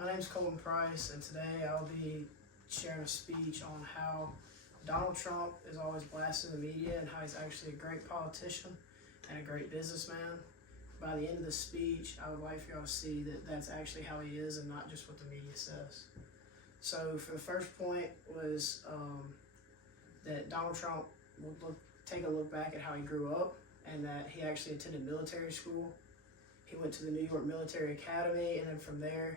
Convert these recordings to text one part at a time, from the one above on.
My name's Colton Price, and today I'll be sharing a speech on how Donald Trump is always blasted in the media and how he's actually a great politician and a great businessman. By the end of the speech, I would like for y'all to see that that's actually how he is and not just what the media says. So for the first point was that Donald Trump would take a look back at how he grew up and that he actually attended military school. He went to the New York Military Academy, and then from there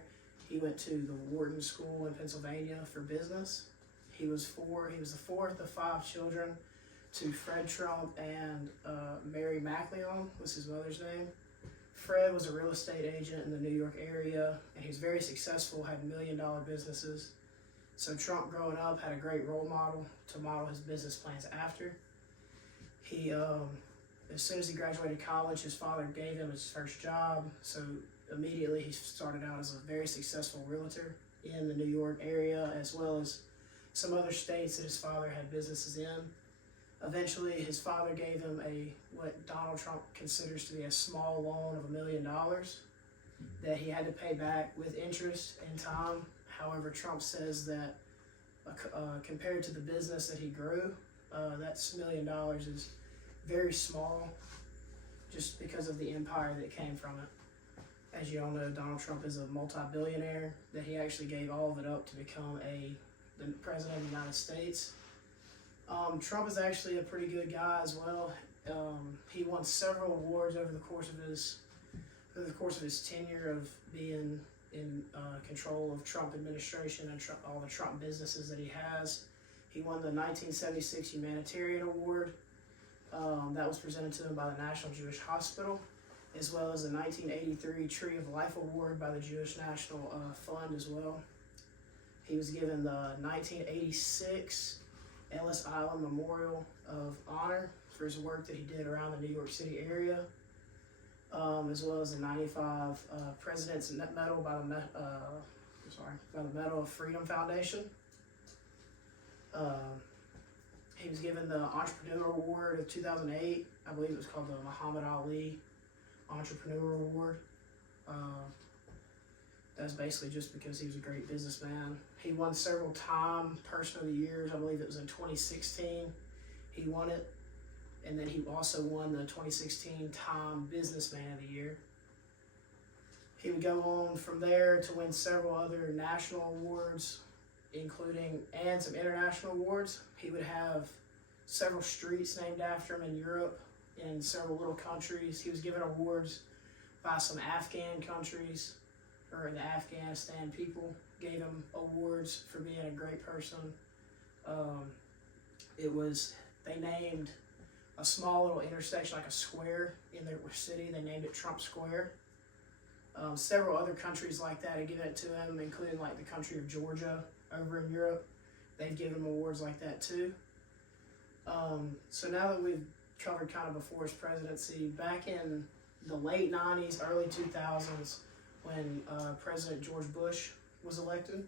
he went to the Wharton School in Pennsylvania for business. He was the fourth of 5 children to Fred Trump and Mary McLeon was his mother's name. Fred was a real estate agent in the New York area, and he was very successful, had million-dollar businesses. So Trump, growing up, had a great role model to model his business plans after. He, as soon as he graduated college, his father gave him his first job, so immediately he started out as a very successful realtor in the New York area, as well as some other states that his father had businesses in. Eventually, his father gave him what Donald Trump considers to be a small loan of $1 million that he had to pay back with interest and time. However, Trump says that compared to the business that he grew, that $1 million is very small just because of the empire that came from it. As you all know, Donald Trump is a multi-billionaire, that he actually gave all of it up to become the president of the United States. Trump is actually a pretty good guy as well. He won several awards over the course of his tenure of being in control of Trump administration and all the Trump businesses that he has. He won the 1976 Humanitarian Award that was presented to him by the National Jewish Hospital, as well as the 1983 Tree of Life Award by the Jewish National Fund as well. He was given the 1986 Ellis Island Memorial of Honor for his work that he did around the New York City area, as well as the 95 President's Medal by the Medal of Freedom Foundation. He was given the Entrepreneur Award of 2008. I believe it was called the Muhammad Ali Entrepreneur Award. That's basically just because he was a great businessman. He won several Time Person of the Years. I believe it was in 2016. He won it. And then he also won the 2016 Time Businessman of the Year. He would go on from there to win several other national awards, and some international awards. He would have several streets named after him in Europe, in several little countries. He was given awards by some Afghan countries, or the Afghanistan people gave him awards for being a great person. They named a small little intersection, like a square in their city, they named it Trump Square. Several other countries like that had given it to him, including like the country of Georgia over in Europe. They've given him awards like that too. So now that we've covered kind of before his presidency, back in the late 90s, early 2000s, when President George Bush was elected,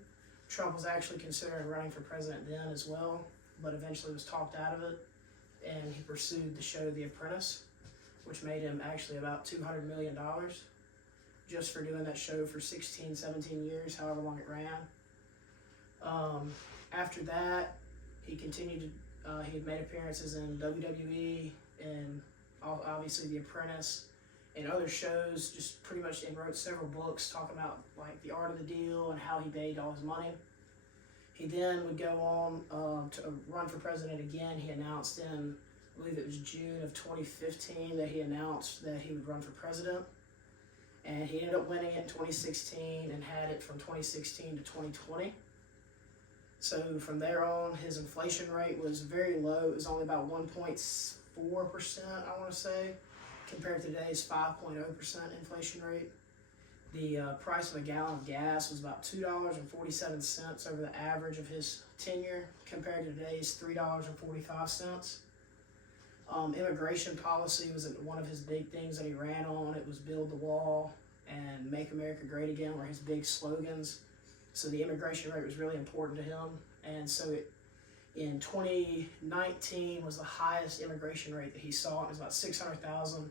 Trump was actually considering running for president then as well, but eventually was talked out of it, and he pursued the show The Apprentice, which made him actually about $200 million just for doing that show for 16, 17 years, however long it ran. After that, he continued to, he had made appearances in WWE and obviously The Apprentice and other shows, just pretty much, and wrote several books talking about like the art of the deal and how he made all his money. He then would go on to run for president again. He announced in, I believe it was June of 2015, that he announced that he would run for president. And he ended up winning it in 2016 and had it from 2016 to 2020. So from there on, his inflation rate was very low. It was only about 1.4%, I want to say, compared to today's 5.0% inflation rate. The price of a gallon of gas was about $2.47 over the average of his tenure, compared to today's $3.45. Immigration policy was one of his big things that he ran on. It was build the wall and make America great again were his big slogans. So the immigration rate was really important to him. And so in 2019 was the highest immigration rate that he saw. It was about 600,000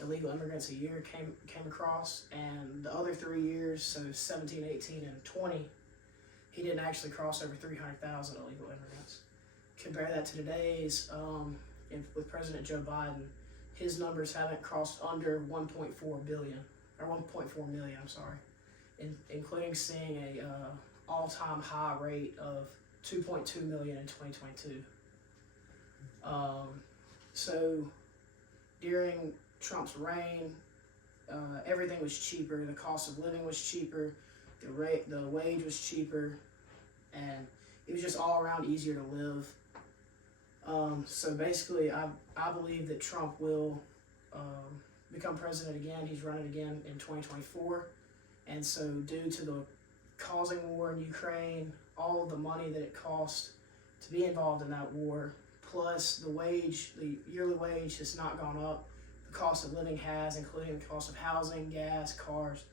illegal immigrants a year came across, and the other 3 years, so 17, 18, and 20, he didn't actually cross over 300,000 illegal immigrants. Compare that to today's, with President Joe Biden, his numbers haven't crossed under 1.4 billion, or 1.4 million, I'm sorry, including seeing a all-time high rate of 2.2 million in 2022. So during Trump's reign, everything was cheaper. The cost of living was cheaper. The wage was cheaper, and it was just all around easier to live. So basically, I believe that Trump will become president again. He's running again in 2024, and so due to the causing war in Ukraine, all of the money that it cost to be involved in that war, plus the yearly wage has not gone up. The cost of living has, including the cost of housing, gas, cars,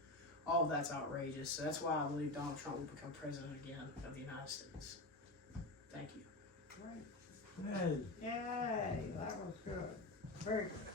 all of that's outrageous. So that's why I believe Donald Trump will become president again of the United States. Thank you. Great. Yay, that was good. Very good.